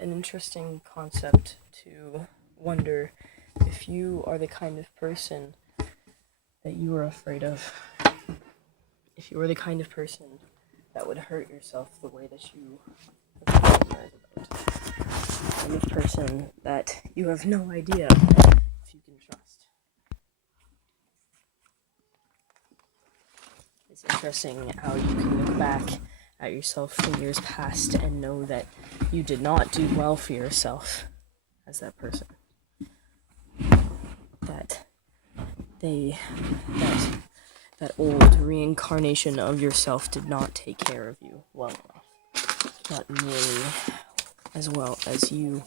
an interesting concept to wonder if you are the kind of person that you are afraid of. If you are the kind of person that would hurt yourself the way that you have nightmares about. The kind of person that you have no idea if you can trust. It's interesting how you can look back at yourself from years past and know that you did not do well for yourself as that person. That old reincarnation of yourself did not take care of you well enough. Not nearly as well as you,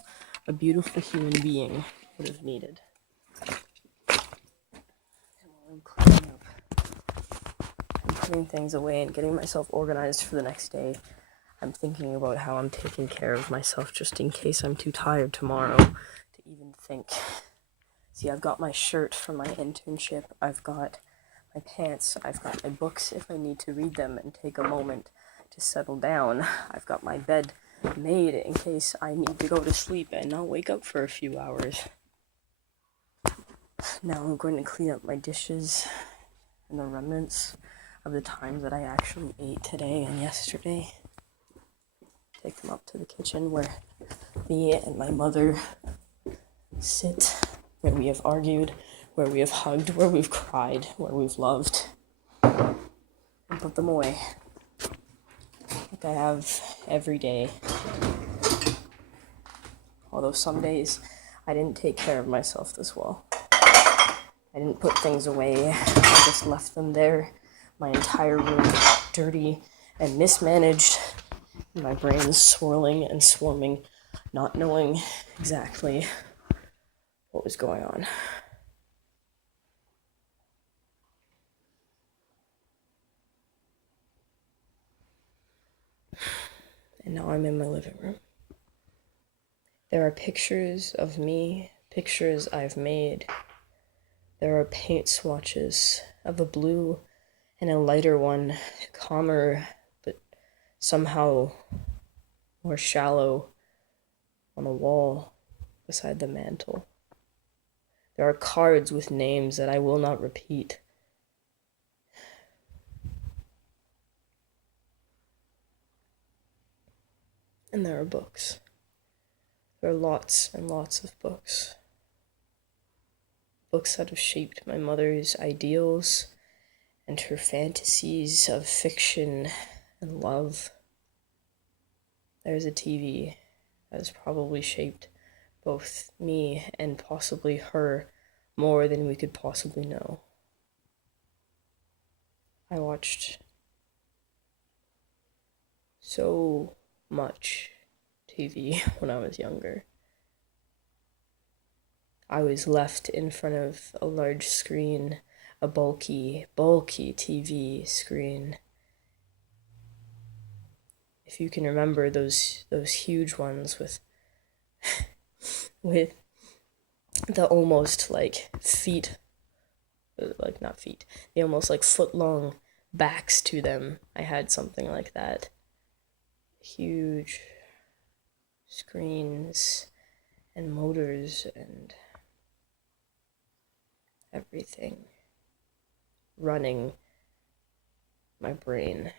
a beautiful human being, would have needed. I'm putting things away and getting myself organized for the next day. I'm thinking about how I'm taking care of myself just in case I'm too tired tomorrow to even think. See, I've got my shirt from my internship, I've got my pants, I've got my books if I need to read them and take a moment to settle down. I've got my bed made in case I need to go to sleep and not wake up for a few hours. Now I'm going to clean up my dishes and the remnants of the time that I actually ate today and yesterday. Take them up to the kitchen where me and my mother sit, where we have argued, where we have hugged, where we've cried, where we've loved, and put them away. Like I have every day. Although some days I didn't take care of myself this well. I didn't put things away, I just left them there, my entire room dirty and mismanaged, and my brain swirling and swarming, not knowing exactly what was going on. And now I'm in my living room. There are pictures of me, pictures I've made. There are paint swatches of a blue and a lighter one, calmer, but somehow more shallow, on a wall beside the mantle. There are cards with names that I will not repeat. And there are books. There are lots and lots of books. Books that have shaped my mother's ideals and her fantasies of fiction and love. There's a TV that has probably shaped both me and possibly her more than we could possibly know. I watched so much TV when I was younger. I was left in front of a large screen, a bulky TV screen. If you can remember those huge ones with the almost like feet, like not feet, the almost like foot long backs to them. I had something like that. Huge screens and motors and everything running my brain,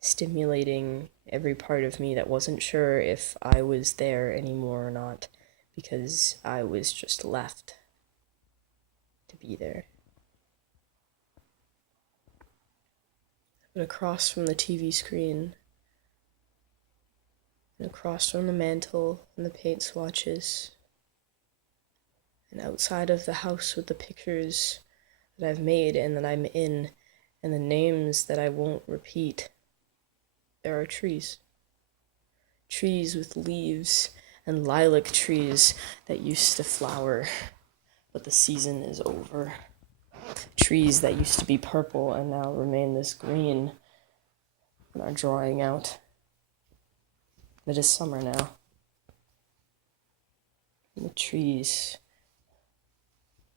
stimulating every part of me that wasn't sure if I was there anymore or not, because I was just left to be there. But across from the TV screen, and across from the mantle and the paint swatches, and outside of the house with the pictures that I've made and that I'm in, and the names that I won't repeat, there are trees. Trees with leaves, and lilac trees that used to flower, but the season is over. Trees that used to be purple and now remain this green and are drying out. It is summer now. And the trees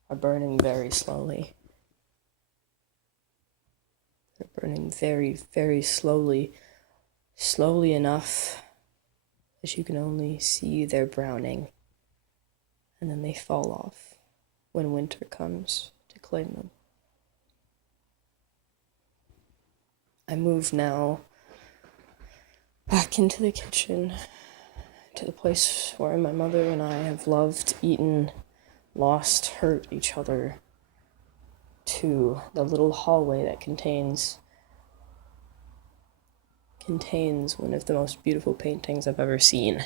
are burning very slowly. They're burning very, very slowly enough as you can only see their browning, and then they fall off when winter comes to claim them. I move now back into the kitchen, to the place where my mother and I have loved, eaten, lost, hurt each other, to the little hallway that contains one of the most beautiful paintings I've ever seen.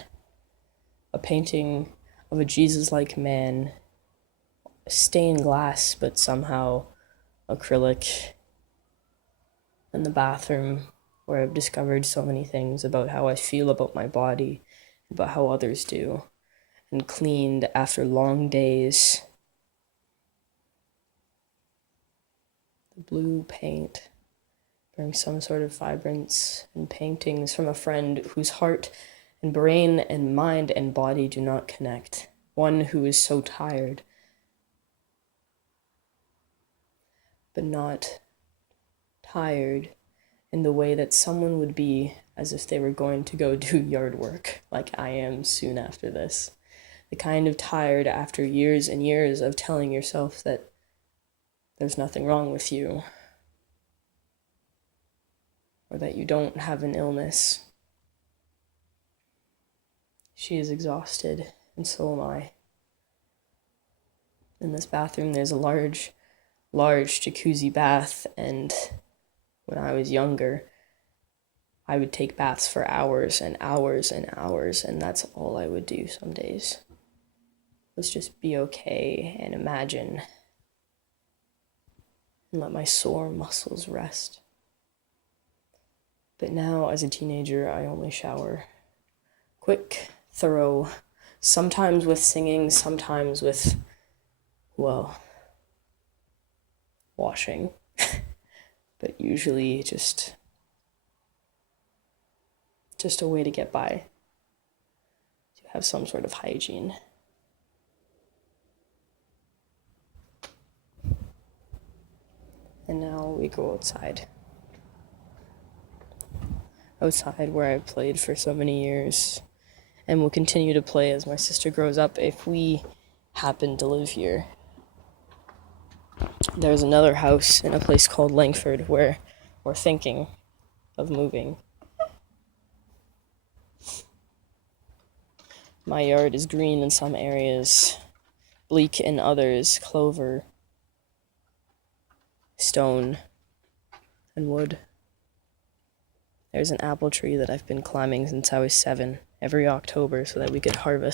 A painting of a Jesus-like man, stained glass, but somehow acrylic, in the bathroom, where I've discovered so many things about how I feel about my body, about how others do, and cleaned after long days. The blue paint brings some sort of vibrance, and paintings from a friend whose heart and brain and mind and body do not connect. One who is so tired, but not tired in the way that someone would be as if they were going to go do yard work, like I am soon after this. The kind of tired after years and years of telling yourself that there's nothing wrong with you, or that you don't have an illness. She is exhausted, and so am I. In this bathroom, there's a large jacuzzi bath, and when I was younger, I would take baths for hours and hours and hours, and that's all I would do some days, was just be okay and imagine and let my sore muscles rest. But now, as a teenager, I only shower. Quick, thorough, sometimes with singing, sometimes with, well, washing. But usually just a way to get by, to have some sort of hygiene. And now we go outside. Outside where I've played for so many years, and will continue to play as my sister grows up if we happen to live here. There's another house in a place called Langford where we're thinking of moving. My yard is green in some areas, bleak in others, clover, stone, and wood. There's an apple tree that I've been climbing since I was 7, every October, so that we could harvest